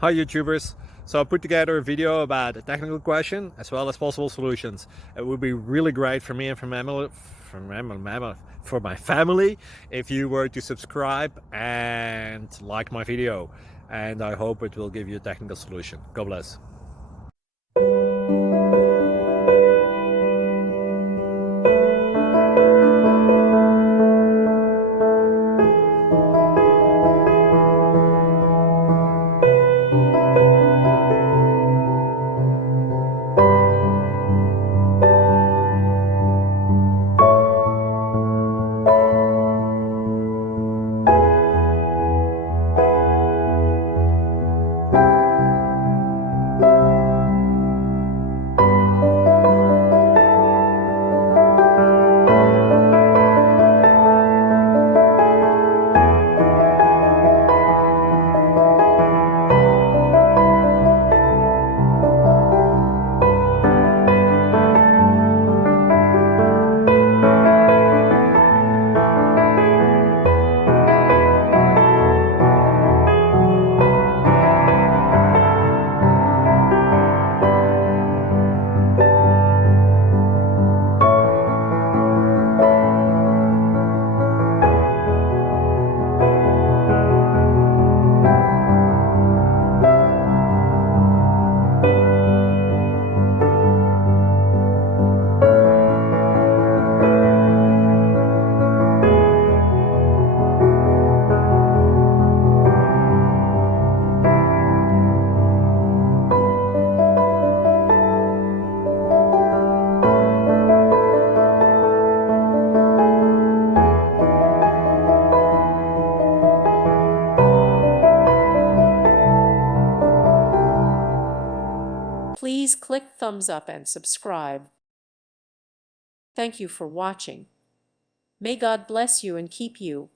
Hi YouTubers. So I put together a video about a technical question as well as possible solutions. It would be really great for me and for my family if you were to subscribe and like my video, and I hope it will give you a technical solution. God bless. Please click thumbs up and subscribe. Thank you for watching. May God bless you and keep you.